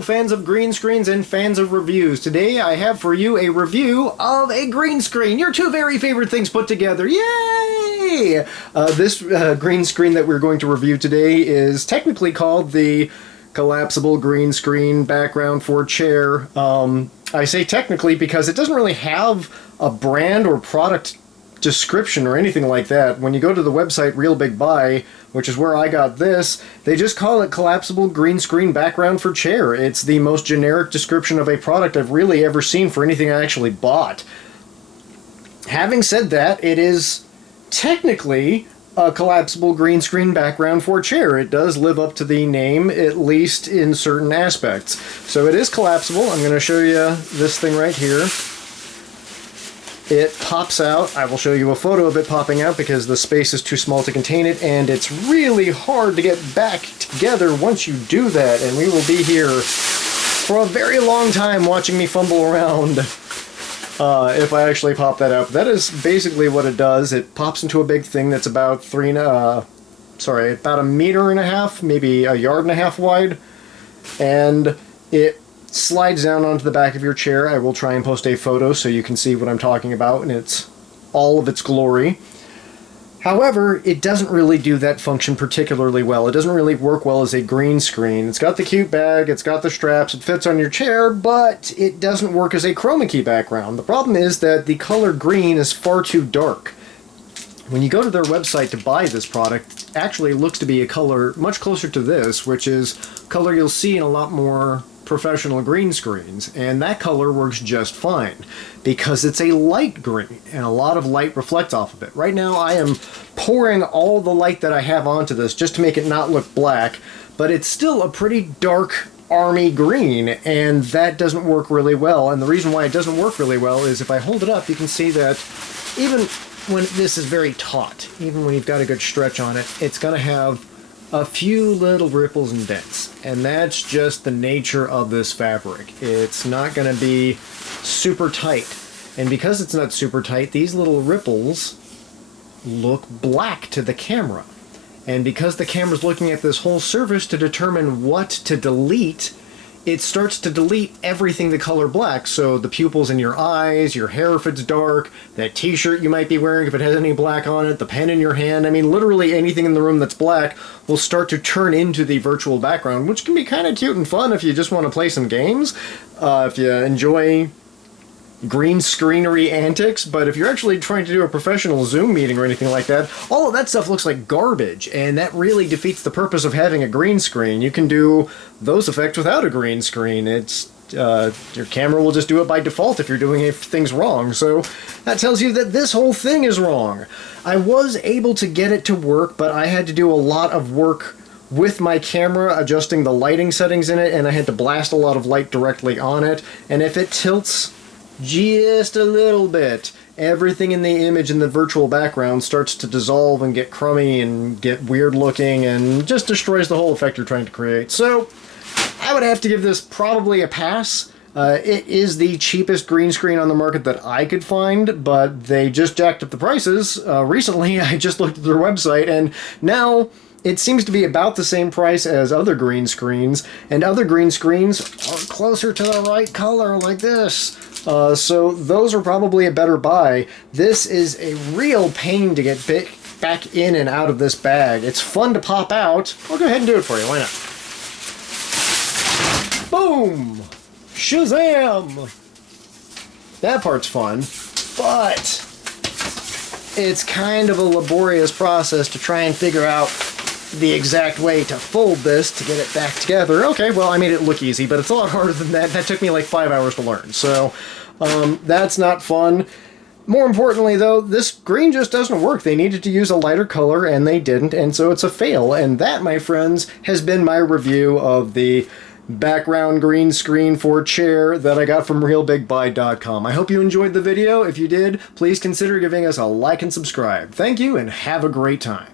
Fans of green screens and fans of reviews. Today I have for you a review of a green screen. Your two very favorite things put together. Yay! This green screen that we're going to review today is technically called the collapsible green screen background for chair. I say technically because it doesn't really have a brand or product description or anything like that. When you go to the website Real Big Buy, which is where I got this, they just call it collapsible green screen background for chair. It's the most generic description of a product I've really ever seen for anything I actually bought. Having said that, it is technically a collapsible green screen background for chair. It does live up to the name, at least in certain aspects. So it is collapsible. I'm going to show you this thing right here. It pops out. I will show you a photo of it popping out because the space is too small to contain it, and it's really hard to get back together once you do that, and we will be here for a very long time watching me fumble around if I actually pop that out. But that is basically what it does. It pops into a big thing that's about about 1.5 meters, maybe 1.5 yards wide, and it slides down onto the back of your chair. I will try and post a photo so you can see what I'm talking about and it's all of its glory. However, it doesn't really do that function particularly well. It doesn't really work well as a green screen. It's got the cute bag, it's got the straps, it fits on your chair, but it doesn't work as a chroma key background. The problem is that the color green is far too dark. When you go to their website to buy this product, it actually looks to be a color much closer to this, which is color you'll see in a lot more professional green screens, and that color works just fine because it's a light green and a lot of light reflects off of it. Right now I am pouring all the light that I have onto this just to make it not look black, but it's still a pretty dark army green, and that doesn't work really well. And the reason why it doesn't work really well is if I hold it up, you can see that even when this is very taut, even when you've got a good stretch on it, it's going to have a few little ripples and dents, and that's just the nature of this fabric. It's not going to be super tight, and because it's not super tight, these little ripples look black to the camera. And because the camera's looking at this whole surface to determine what to delete, it starts to delete everything the color black. So the pupils in your eyes, your hair if it's dark, that t-shirt you might be wearing if it has any black on it, the pen in your hand, I mean literally anything in the room that's black will start to turn into the virtual background, which can be kind of cute and fun if you just want to play some games, if you enjoy green screenery antics. But if you're actually trying to do a professional Zoom meeting or anything like that, all of that stuff looks like garbage, and that really defeats the purpose of having a green screen. You can do those effects without a green screen. It's your camera will just do it by default if you're doing things wrong. So that tells you that this whole thing is wrong. I was able to get it to work, but I had to do a lot of work with my camera adjusting the lighting settings in it, and I had to blast a lot of light directly on it, and if it tilts just a little bit, everything in the image in the virtual background starts to dissolve and get crummy and get weird looking and just destroys the whole effect you're trying to create. So I would have to give this probably a pass. It is the cheapest green screen on the market that I could find, but they just jacked up the prices. Recently, I just looked at their website, and now it seems to be about the same price as other green screens, and other green screens are closer to the right color like this. So those are probably a better buy. This is a real pain to get back in and out of this bag. It's fun to pop out. I'll go ahead and do it for you. Why not? Boom! Shazam! That part's fun, but it's kind of a laborious process to try and figure out the exact way to fold this to get it back together. Okay, well, I made it look easy, but it's a lot harder than that. That took me like 5 hours to learn, so that's not fun. More importantly, though, this green just doesn't work. They needed to use a lighter color, and they didn't, and so it's a fail. And that, my friends, has been my review of the background green screen for chair that I got from realbigbuy.com. I hope you enjoyed the video. If you did, please consider giving us a like and subscribe. Thank you, and have a great time.